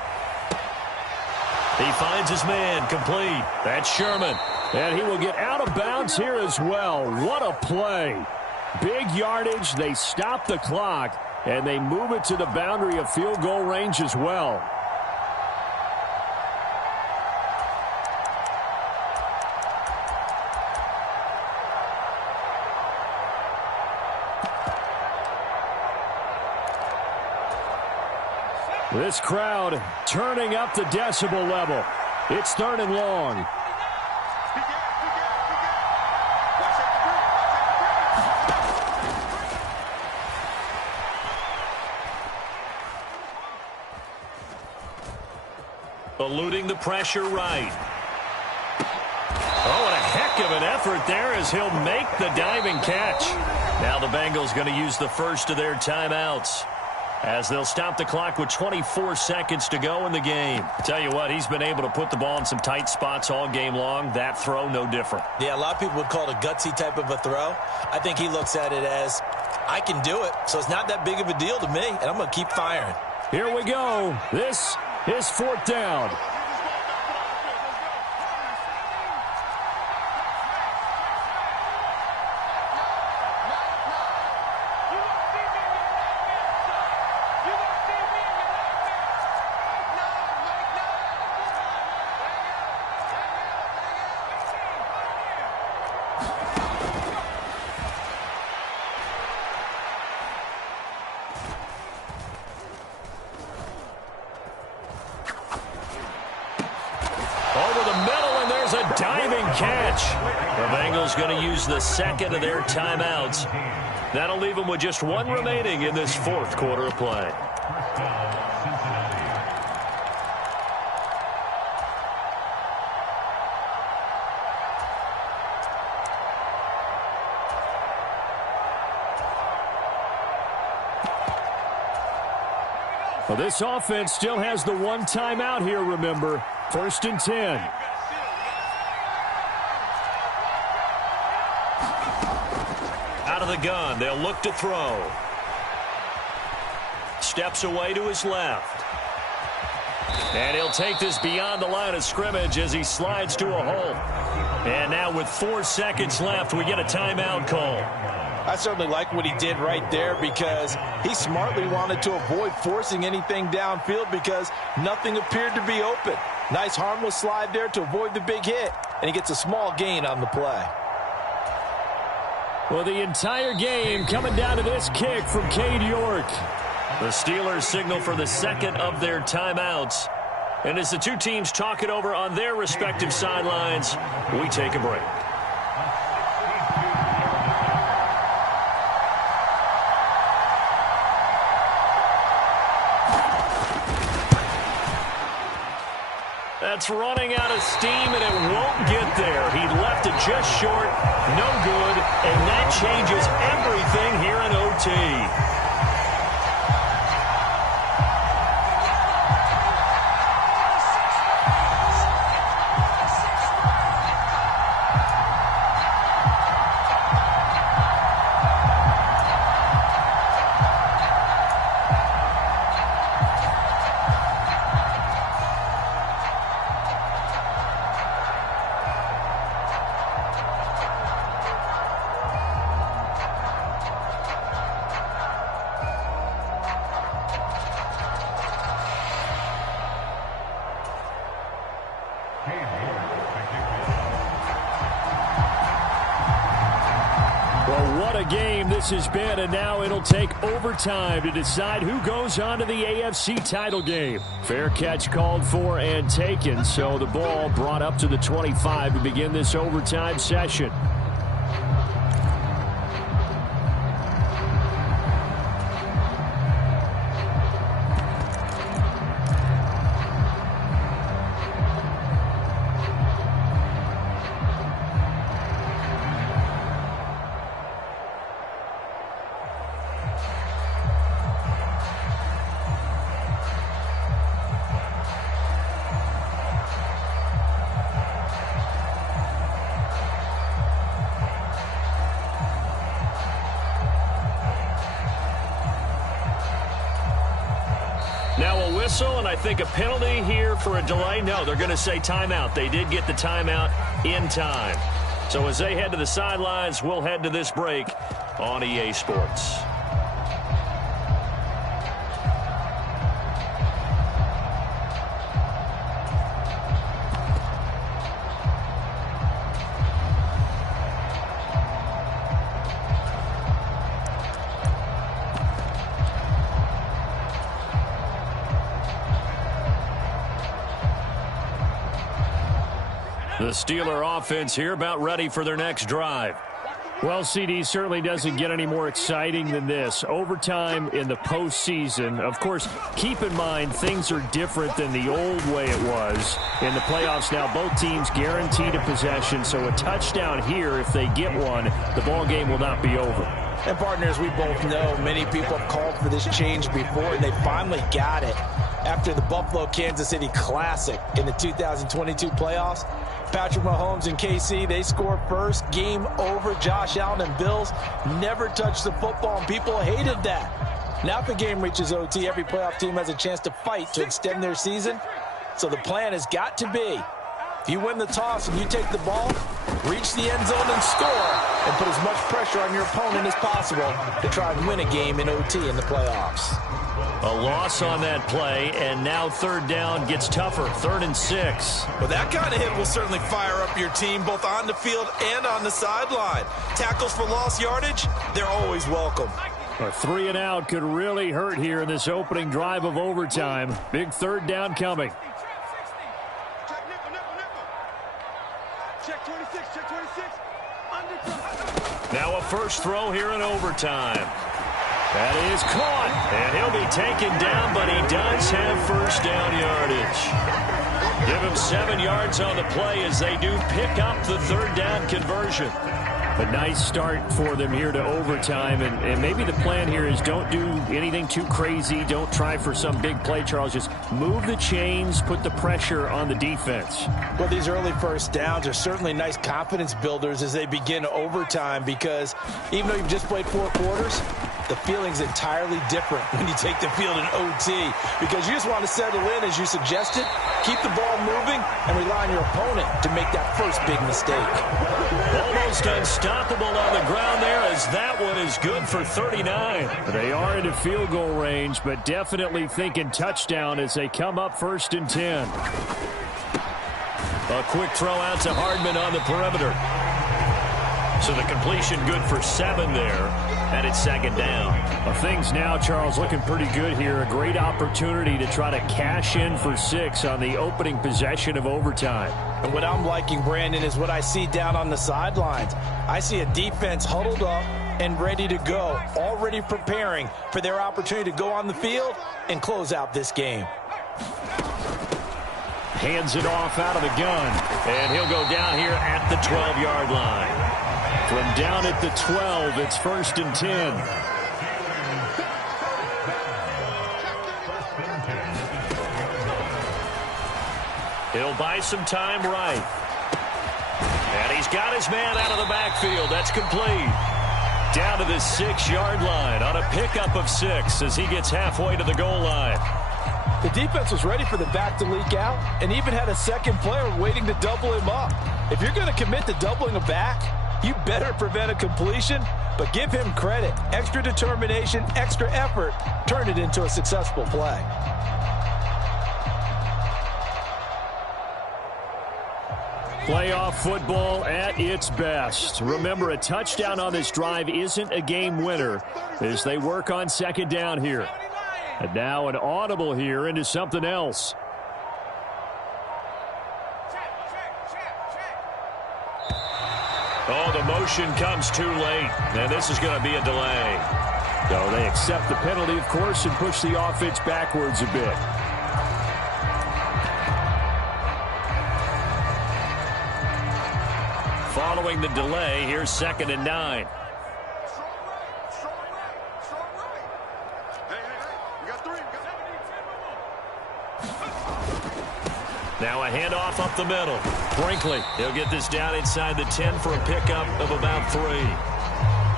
He finds his man complete. That's Sherman. And he will get out of bounds here as well. What a play. Big yardage. They stop the clock, and they move it to the boundary of field goal range as well. This crowd turning up the decibel level. It's 3rd and long. Eluding the pressure right. Oh, and a heck of an effort there as he'll make the diving catch. Now the Bengals going to use the first of their timeouts, as they'll stop the clock with 24 seconds to go in the game. Tell you what, he's been able to put the ball in some tight spots all game long. That throw, no different. Yeah, a lot of people would call it a gutsy type of a throw. I think he looks at it as, I can do it, so it's not that big of a deal to me, and I'm going to keep firing. Here we go. This is 4th down. Diving catch. The Bengals going to use the second of their timeouts. That'll leave them with just one remaining in this fourth quarter of play. Well, this offense still has the one timeout here, remember. 1st and 10. Out of the gun, they'll look to throw. Steps away to his left. And he'll take this beyond the line of scrimmage as he slides to a hole. And now with 4 seconds left, we get a timeout call. I certainly like what he did right there because he smartly wanted to avoid forcing anything downfield because nothing appeared to be open. Nice harmless slide there to avoid the big hit, and he gets a small gain on the play. Well, the entire game coming down to this kick from Cade York. The Steelers signal for the second of their timeouts. And as the two teams talk it over on their respective sidelines, we take a break. That's running out of steam, and it won't get there. He left it just short, no good, and that changes everything here in OT. This has been, and now it'll take overtime to decide who goes on to the AFC title game. Fair catch called for and taken, so the ball brought up to the 25 to begin this overtime session. And I think a penalty here for a delay. No, they're going to say timeout. They did get the timeout in time. So as they head to the sidelines, we'll head to this break on EA Sports. The Steeler offense here about ready for their next drive. Well, CD certainly doesn't get any more exciting than this. Overtime in the postseason. Of course, keep in mind things are different than the old way it was. In the playoffs now, both teams guaranteed a possession, so a touchdown here, if they get one, the ball game will not be over. And partners, we both know many people have called for this change before, and they finally got it after the Buffalo-Kansas City Classic in the 2022 playoffs. Patrick Mahomes and KC, they score first. Game over. Josh Allen and Bills never touched the football, and people hated that. Now if the game reaches OT, every playoff team has a chance to fight to extend their season. So the plan has got to be, if you win the toss and you take the ball, reach the end zone and score, and put as much pressure on your opponent as possible to try and win a game in OT in the playoffs. A loss on that play, and now third down gets tougher. 3rd and 6. Well, that kind of hit will certainly fire up your team, both on the field and on the sideline. Tackles for lost yardage, they're always welcome. A 3 and out could really hurt here in this opening drive of overtime. Big third down coming. Check 26, check 26. Now a first throw here in overtime. That is caught, and he'll be taken down, but he does have first down yardage. Give him 7 yards on the play as they do pick up the third down conversion. A nice start for them here to overtime, and maybe the plan here is don't do anything too crazy. Don't try for some big play, Charles. Just move the chains, put the pressure on the defense. Well, these early first downs are certainly nice confidence builders as they begin overtime, because even though you've just played 4 quarters, the feeling's entirely different when you take the field in OT, because you just want to settle in, as you suggested, keep the ball moving, and rely on your opponent to make that first big mistake. Almost unstoppable on the ground there, as that one is good for 39. They are into field goal range, but definitely thinking touchdown as they come up 1st and 10. A quick throw out to Hardman on the perimeter. So the completion good for 7 there, and it's 2nd down. Well, things now, Charles, looking pretty good here. A great opportunity to try to cash in for 6 on the opening possession of overtime. And what I'm liking, Brandon, is what I see down on the sidelines. I see a defense huddled up and ready to go, already preparing for their opportunity to go on the field and close out this game. Hands it off out of the gun. And he'll go down here at the 12-yard line. From down at the 12, it's 1st and 10. He'll buy some time right. And he's got his man out of the backfield. That's complete. Down to the 6-yard line on a pickup of 6 as he gets halfway to the goal line. The defense was ready for the back to leak out and even had a second player waiting to double him up. If you're going to commit to doubling a back, you better prevent a completion, but give him credit. Extra determination, extra effort, turned it into a successful play. Playoff football at its best. Remember, a touchdown on this drive isn't a game winner as they work on 2nd down here. And now an audible here into something else. Oh, the motion comes too late, and this is going to be a delay. So they accept the penalty, of course, and push the offense backwards a bit. Following the delay, here's 2nd and 9. Now a handoff up the middle. Brinkley, he'll get this down inside the 10 for a pickup of about 3.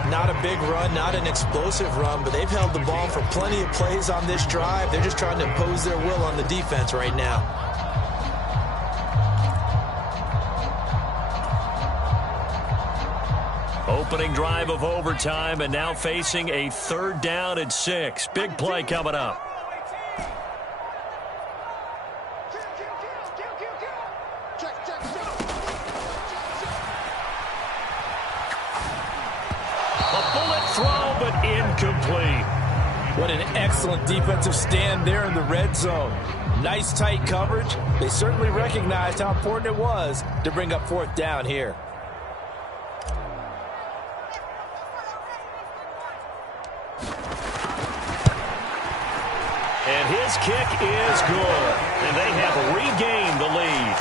Not a big run, not an explosive run, but they've held the ball for plenty of plays on this drive. They're just trying to impose their will on the defense right now. Opening drive of overtime, and now facing a 3rd down and 6. Big play coming up. Throw, but incomplete. What an excellent defensive stand there in the red zone. Nice tight coverage. They certainly recognized how important it was to bring up 4th down here. And his kick is good. And they have regained the lead.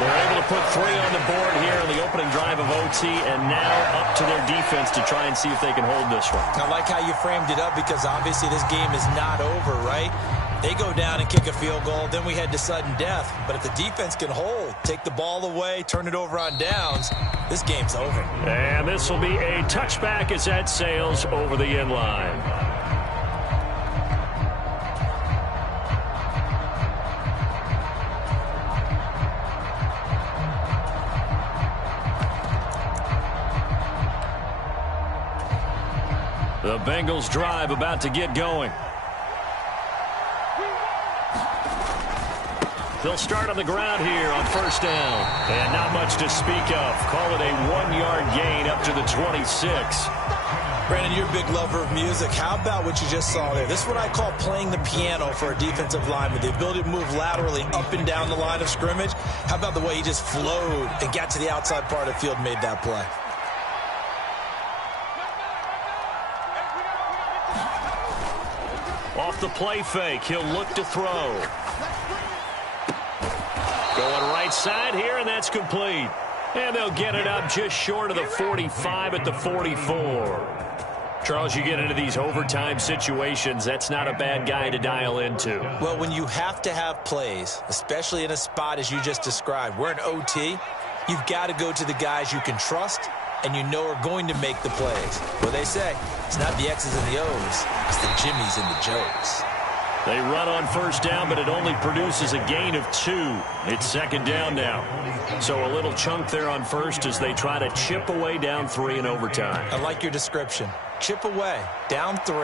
They're able to put 3 on the board here on the opening drive of OT, and now up to their defense to try and see if they can hold this one. I like how you framed it up, because obviously this game is not over, right? They go down and kick a field goal, then we head to sudden death. But if the defense can hold, take the ball away, turn it over on downs, this game's over. And this will be a touchback as that sails over the end line. The Bengals drive about to get going. They'll start on the ground here on 1st down. And not much to speak of. Call it a 1-yard gain up to the 26. Brandon, you're a big lover of music. How about what you just saw there? This is what I call playing the piano for a defensive lineman. The ability to move laterally up and down the line of scrimmage. How about the way he just flowed and got to the outside part of the field and made that play? Off the play fake, he'll look to throw. Going right side here, and that's complete. And they'll get it up just short of the 45 at the 44. Charles, you get into these overtime situations, that's not a bad guy to dial into. Well, when you have to have plays, especially in a spot as you just described, we're in OT, you've got to go to the guys you can trust and you know are going to make the plays. What they say, it's not the X's and the O's, it's the Jimmies and the Joes. They run on first down, but it only produces a gain of 2. It's second down now. So a little chunk there on first as they try to chip away down 3 in overtime. I like your description. Chip away, down 3.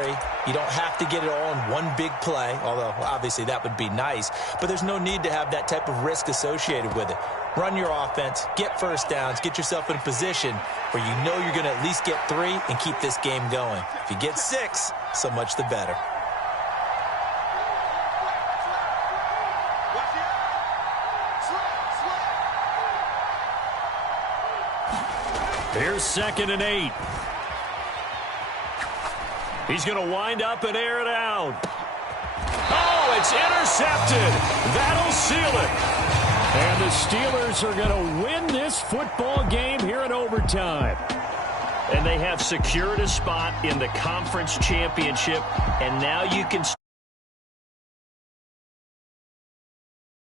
You don't have to get it all in one big play, although obviously that would be nice. But there's no need to have that type of risk associated with it. Run your offense, get first downs, get yourself in a position where you know you're going to at least get 3 and keep this game going. If you get 6, so much the better. Here's 2nd and 8. He's going to wind up and air it out. Oh, it's intercepted. That'll seal it. And the Steelers are going to win this football game here in overtime. And they have secured a spot in the conference championship. And now you can start